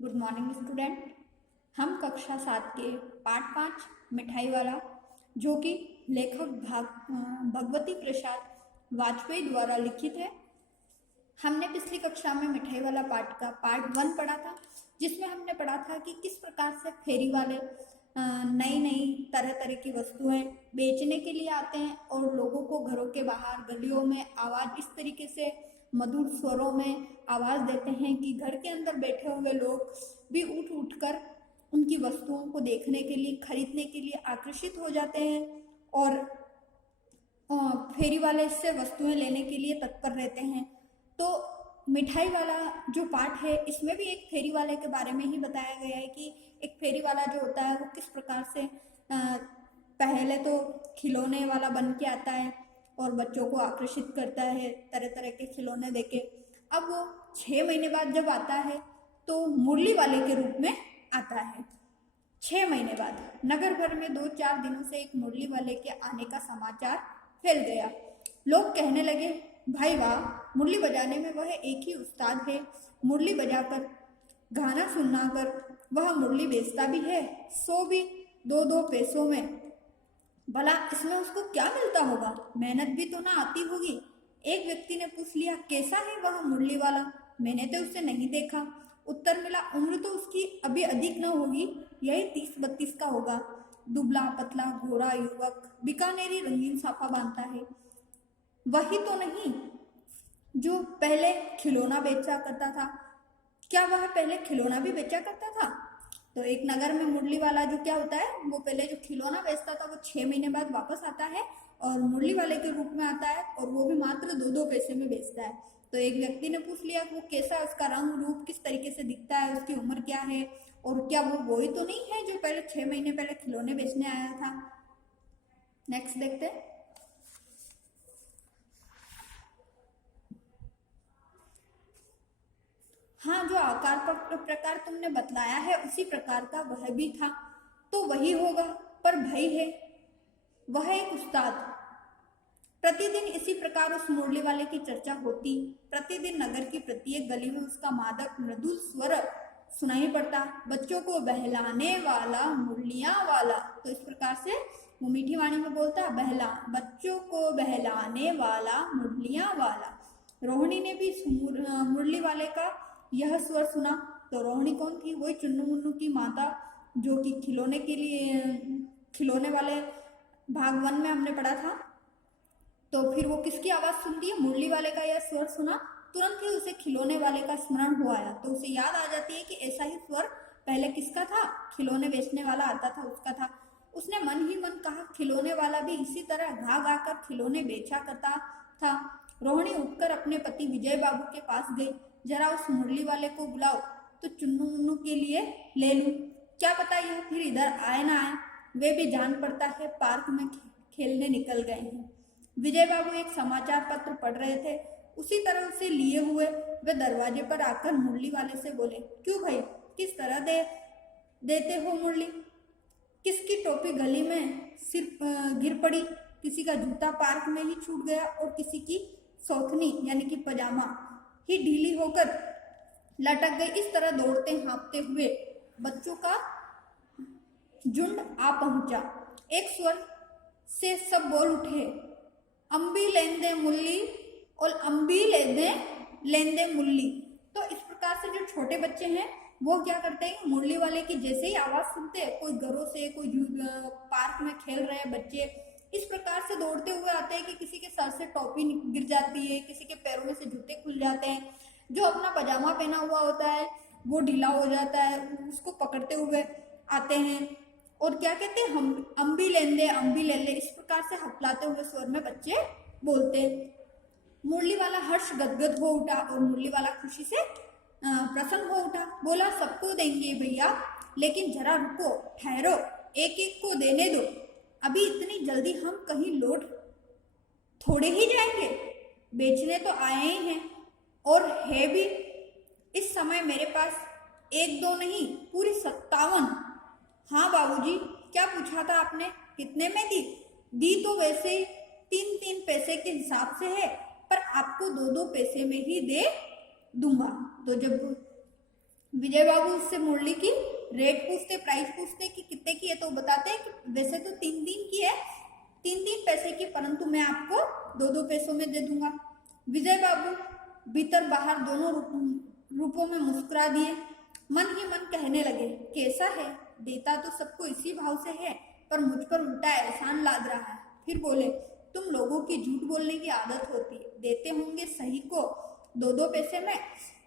Good morning student. हम कक्षा 7 के पाठ 5 मिठाई वाला, जो कि लेखक भगवती प्रसाद वाजपेयी द्वारा लिखित है। हमने पिछली कक्षा में मिठाई वाला पाठ का पार्ट 1 पढ़ा था, जिसमें हमने पढ़ा था कि किस प्रकार से फेरी वाले नई नई तरह तरह की वस्तुएं बेचने के लिए आते हैं और लोगों को घरों के बाहर गलियों में आवाज इस तरीके से मधुर स्वरों में आवाज देते हैं कि घर के अंदर बैठे हुए लोग भी उठ उठ कर उनकी वस्तुओं को देखने के लिए, खरीदने के लिए आकर्षित हो जाते हैं और फेरी वाले इससे वस्तुएं लेने के लिए तत्पर रहते हैं। तो मिठाई वाला जो पार्ट है, इसमें भी एक फेरी वाले के बारे में ही बताया गया है कि एक फेरी वाला जो होता है वो किस प्रकार से पहले तो खिलौने वाला बन के आता है और बच्चों को आकर्षित करता है तरह तरह के खिलौने देके। अब वो 6 महीने बाद जब आता है तो मुरली वाले के रूप में आता है। 6 महीने बाद नगर भर में 2-4 दिनों से एक मुरली वाले के आने का समाचार फैल गया। लोग कहने लगे, भाई वाह, मुरली बजाने में वह एक ही उस्ताद है। मुरली बजाकर गाना सुनाकर वह मुरली बेचता भी है, सो भी 2-2 पैसों में। भला इसमें उसको क्या मिलता होगा? मेहनत भी तो ना आती होगी। एक व्यक्ति ने पूछ लिया, कैसा है वह मुरली वाला? मैंने तो उसे नहीं देखा। उत्तर मिला, उम्र तो उसकी अभी अधिक न होगी, यही 30-32 का होगा। दुबला पतला गोरा युवक, बीकानेरी रंगीन साफा बांधता है। वही तो नहीं जो पहले खिलौना बेचा करता था? क्या वह पहले खिलौना भी बेचा करता था? तो एक नगर में मुरली वाला जो क्या होता है, वो पहले जो खिलौना बेचता था वो 6 महीने बाद वापस आता है और मुरली वाले के रूप में आता है और वो भी मात्र 2-2 पैसे में बेचता है। तो एक व्यक्ति ने पूछ लिया कि वो कैसा, उसका रंग रूप किस तरीके से दिखता है, उसकी उम्र क्या है और क्या वो वही तो नहीं है जो पहले 6 महीने पहले खिलौने बेचने आया था। नेक्स्ट देखते हैं। हाँ, जो आकार प्रकार तुमने बतलाया है उसी प्रकार का वह भी था। तो वही होगा, पर भय है, वह एक उस्ताद। प्रतिदिन इसी प्रकार उस मुरली वाले की चर्चा होती। प्रतिदिन नगर की प्रत्येक गली में उसका मादक मृदुल स्वर सुनाई पड़ता। बच्चों को बहलाने वाला मुरलियां वाला। तो इस प्रकार से वो मीठी वाणी में बोलता, बहला, बच्चों को बहलाने वाला मुरलियां वाला। रोहिणी ने भी मुरली वाले का यह स्वर सुना। तो रोहिणी कौन थी? वही चुन्नू मुन्नू की माता, जो कि खिलौने के लिए, खिलौने वाले भाग 1 में हमने पढ़ा था। तो फिर वो किसकी आवाज सुनती है? मुरली वाले का यह स्वर सुना, तुरंत ही उसे खिलौने वाले का स्मरण हो आया। तो उसे याद आ जाती है कि ऐसा ही स्वर पहले किसका था? खिलौने बेचने वाला आता था उसका था। उसने मन ही मन कहा, खिलौने वाला भी इसी तरह गा गा कर खिलौने बेचा करता था। रोहिणी उठकर अपने पति विजय बाबू के पास गई। जरा उस मुरली वाले को बुलाओ तो चुन्नू मुन्नू के लिए ले लूं। क्या पता यह फिर इधर आए ना आए। वे भी जान पड़ता है पार्क में खेलने निकल गए हैं। विजय बाबू एक समाचार पत्र पढ़ रहे थे। उसी तरह से लिए हुए वे दरवाजे पर आकर मुरली वाले से बोले, क्यों भाई, किस तरह देते हो मुरली? किसकी टोपी गली में सिर गिर पड़ी, किसी का जूता पार्क में ही छूट गया और किसी की सौथनी यानी कि पजामा ही ढीली होकर लटक गई। इस तरह दौड़ते हाँफते हुए बच्चों का झुंड आ पहुंचा। एक स्वर से सब बोल उठे, अम्बी लेंदे मुल्ली और अम्बी लेंदे मुल्ली। तो इस प्रकार से जो छोटे बच्चे हैं वो क्या करते हैं, मुरली वाले की जैसे ही आवाज सुनते हैं, कोई घरों से, कोई पार्क में खेल रहे हैं बच्चे, इस प्रकार से दौड़ते हुए आते हैं कि किसी के सर से टोपी गिर जाती है, किसी के पैरों में से जूते खुल जाते हैं, जो अपना पजामा पहना हुआ होता है वो ढीला हो जाता है, उसको पकड़ते हुए आते हैं और क्या कहते हैं, हम अम्बी ले ले, इस प्रकार से हकलाते हुए स्वर में बच्चे बोलते हैं। मुरली वाला हर्ष गदगद हो उठा और मुरली वाला खुशी से प्रसन्न हो उठा। बोला, सबको देंगे भैया, लेकिन जरा रुको, ठहरो, एक एक को देने दो। अभी इतनी जल्दी हम कहीं लौट थोड़े ही जाएंगे, बेचने तो आए ही हैं और है भी इस समय मेरे पास 1-2 नहीं, पूरी 57। हाँ बाबूजी, क्या पूछा था आपने? कितने में दी? दी तो वैसे 3-3 पैसे के हिसाब से है, पर आपको 2-2 पैसे में ही दे दूंगा। तो जब विजय बाबू उससे मुरली की रेट पूछते, प्राइस पूछते कि कितने की है, तो बताते हैं कि वैसे तो 3-3 की है, 3-3 पैसे की, परंतु मैं आपको 2-2 पैसों में दे दूंगा। विजय बाबू भीतर बाहर दोनों रूपों में मुस्कुरा दिए। मन ही मन कहने लगे, कैसा है, देता तो सबको इसी भाव से है, पर मुझ पर उल्टा एहसान लाद रहा है। फिर बोले, तुम लोगों की झूठ बोलने की आदत होती है, देते होंगे सही को 2-2 पैसे में,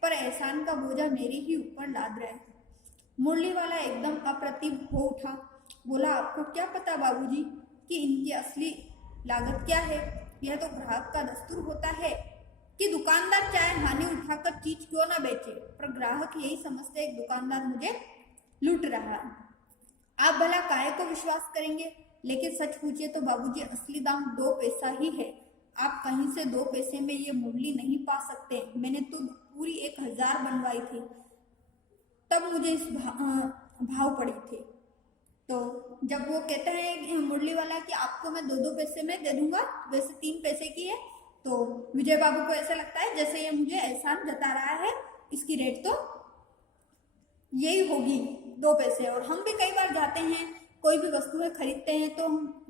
पर एहसान का बोझा मेरे ही ऊपर लाद रहे हैं। मुरली वाला एकदम अप्रतिभ हो उठा। बोला, आपको क्या पता बाबूजी कि इनकी असली लागत क्या है? यह तो ग्राहक का दस्तूर होता है कि दुकानदार चाहे हानि उठाकर चीज क्यों ना बेचे, पर ग्राहक यही समझते एक दुकानदार मुझे लूट रहा है। आप भला काहे को विश्वास करेंगे? लेकिन सच पूछिए तो बाबूजी, असली दाम 2 पैसा ही है। आप कहीं से 2 पैसे में ये मुरली नहीं पा सकते। मैंने तो पूरी 1000 बनवाई थी, तब मुझे इस भाव पड़ी थी। तो जब वो कहते हैं मुरली वाला कि आपको मैं 2-2 पैसे में दे दूंगा, वैसे 3 पैसे की है, तो विजय बाबू को ऐसा लगता है जैसे ये मुझे एहसान जता रहा है, इसकी रेट तो यही होगी 2 पैसे। और हम भी कई बार जाते हैं, कोई भी वस्तुएं खरीदते हैं, तो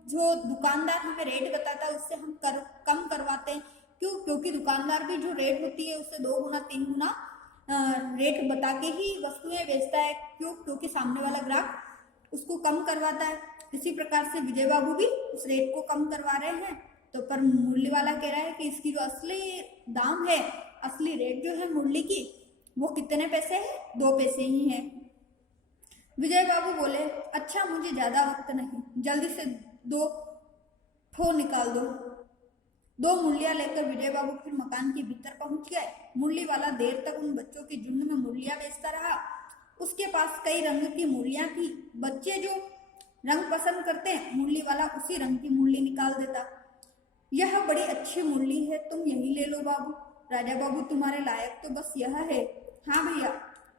जो दुकानदार हमें रेट बताता है उससे हम कम करवाते हैं। क्यों? क्योंकि दुकानदार भी जो रेट होती है उससे 2 गुना 3 गुना रेट बता के ही वस्तुएं बेचता है। क्यों? क्योंकि सामने वाला ग्राहक उसको कम करवाता है। इसी प्रकार से विजय बाबू भी उस रेट को कम करवा रहे हैं, तो पर मुरली वाला कह रहा है कि इसकी जो असली दाम है, असली रेट जो है मुरली की, वो कितने पैसे है? 2 पैसे ही है। विजय बाबू बोले, अच्छा मुझे ज्यादा वक्त नहीं, जल्दी से 2 ठो निकाल दो। 2 मुरलियां लेकर विजय बाबू फिर मकान के भीतर पहुंच गए। मुरली वाला देर तक उन बच्चों के झुंड में मुरलियां बेचता रहा। उसके पास कई रंग की मुरलियां थी। बच्चे जो रंग पसंद करते हैं, मुरली वाला उसी रंग की मुरली निकाल देता। यह बड़ी अच्छी मुरली है, तुम यही ले लो बाबू। राजा बाबू, तुम्हारे लायक तो बस यह है। हाँ भैया,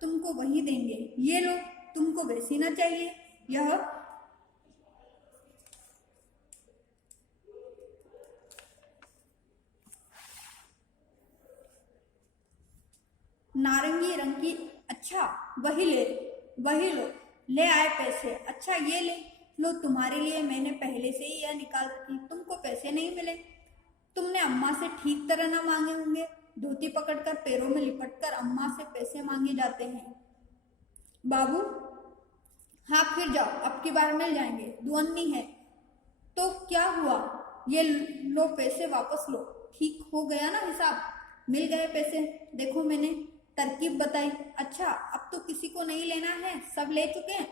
तुमको वही देंगे, ये लो, तुमको वैसी ना चाहिए। यह नारंगी रंग की, अच्छा वही ले, वही लो। ले आए पैसे, अच्छा ये ले लो, तुम्हारे लिए मैंने पहले से ही यह निकाल रखी, तुमको पैसे नहीं मिले। तुमने अम्मा से ठीक तरह ना मांगे होंगे। धोती पकड़कर पैरों में लिपटकर अम्मा से पैसे मांगे जाते हैं। बाबू, हाँ फिर जाओ, अब की बार मिल जाएंगे, दुअन्नी है। तो क्या हुआ? ये लो पैसे वापस लो। ठीक हो गया ना हिसाब? मिल गए पैसे। देखो मैंने तरकीब बताई। अच्छा, अब तो किसी को नहीं लेना है, सब ले चुके हैं।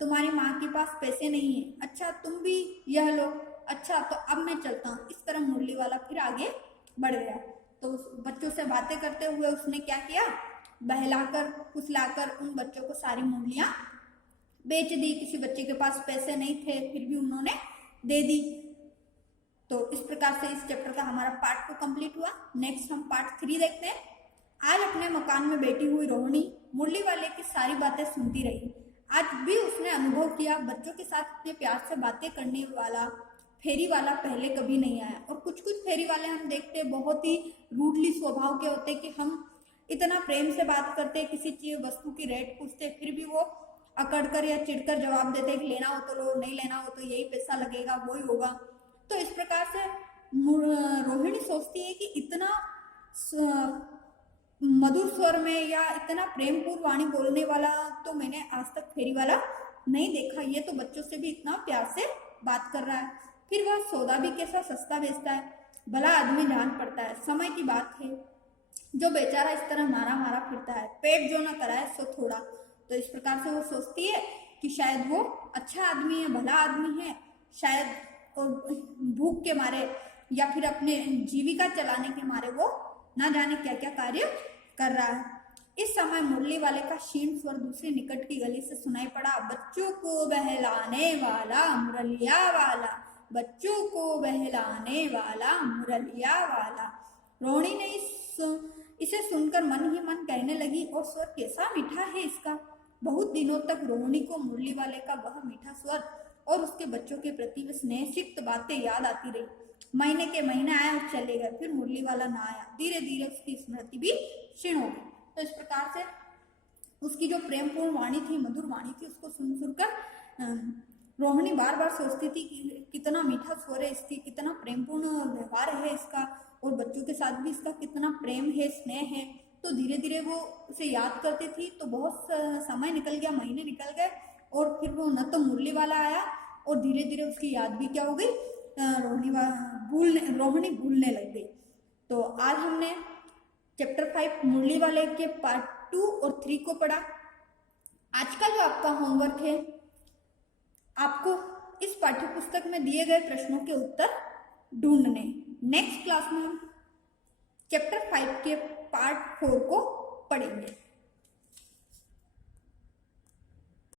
तुम्हारी माँ के पास पैसे नहीं है। अच्छा, तुम भी यह लो। अच्छा, तो अब मैं चलता हूँ। इस तरह मुरली वाला फिर आगे बढ़ गया। तो उस बच्चों से बातें करते हुए उसने क्या किया? बहलाकर फुसलाकर उन बच्चों को सारी मुरलियां बेच दी। किसी बच्चे के पास पैसे नहीं थे, फिर भी उन्होंने दे दी। तो इस प्रकार से इस चैप्टर का हमारा पार्ट 2 कंप्लीट हुआ। नेक्स्ट हम पार्ट 3 देखते हैं। आज अपने मकान में बैठी हुई रोहिणी मुरली वाले की सारी बातें सुनती रही। आज भी उसने अनुभव किया, बच्चों के साथ इतने प्यार से बातें करने वाला फेरी वाला पहले कभी नहीं आया। और कुछ कुछ फेरी वाले हम देखते हैं बहुत ही रूडली स्वभाव के होते, कि हम इतना प्रेम से बात करते, किसी चीज वस्तु की रेट पूछते, फिर भी वो अकड़कर या चिढ़कर जवाब देते कि लेना हो तो लो, नहीं लेना हो तो यही पैसा लगेगा, वही होगा। तो इस प्रकार से रोहिणी सोचती है कि इतना मधुर स्वर में या इतना प्रेमपूर्ण वाणी बोलने वाला तो मैंने आज तक फेरी वाला नहीं देखा। ये तो बच्चों से भी इतना प्यार से बात कर रहा है। फिर वह सौदा भी कैसा सस्ता बेचता है, भला आदमी जान पड़ता है। समय की बात है, जो बेचारा इस तरह मारा मारा फिरता है, पेट जो ना कराए सो थोड़ा। तो इस प्रकार से वो सोचती है कि शायद वो अच्छा आदमी है, भला आदमी है, शायद भूख के मारे या फिर अपने जीविका चलाने के मारे वो ना जाने क्या क्या कार्य कर रहा है। इस समय मुरली वाले का क्षीण स्वर दूसरी निकट की गली से सुनाई पड़ा। बच्चों को बहलाने वाला मुरलिया वाला, बच्चों को बहलाने वाला मुरलिया वाला। रोहिणी ने इसे सुनकर मन ही मन कहने लगी, और स्वर कैसा मीठा है इसका। बहुत दिनों तक रोहिणी को मुरली वाले का वह मीठा स्वर और उसके बच्चों के प्रति वे स्नेहसिक्त बातें याद आती रही। महीने के महीने आए और चले गए, फिर मुरली वाला ना आया। धीरे धीरे उसकी स्मृति भी क्षीण हो गई। तो इस प्रकार से उसकी उसकी जो प्रेमपूर्ण वाणी थी, मधुर वाणी थी, उसको सुन सुनकर रोहिणी बार बार सोचती थी कि कितना मीठा स्वर है इसकी, कितना प्रेमपूर्ण व्यवहार है इसका, और बच्चों के साथ भी इसका कितना प्रेम है, स्नेह है। तो धीरे धीरे वो उसे याद करती थी। तो बहुत समय निकल गया, महीने निकल गए, और फिर वो न तो मुरली वाला आया, और धीरे धीरे उसकी याद भी क्या हो गई, रोहिणी भूलने लग गई। तो आज हमने चैप्टर 5 मुरली वाले के पार्ट 2 और 3 को पढ़ा। आज का जो आपका होमवर्क है, आपको इस पाठ्य पुस्तक में दिए गए प्रश्नों के उत्तर ढूंढने। नेक्स्ट क्लास में हम चैप्टर 5 के पार्ट 4 को पढ़ेंगे।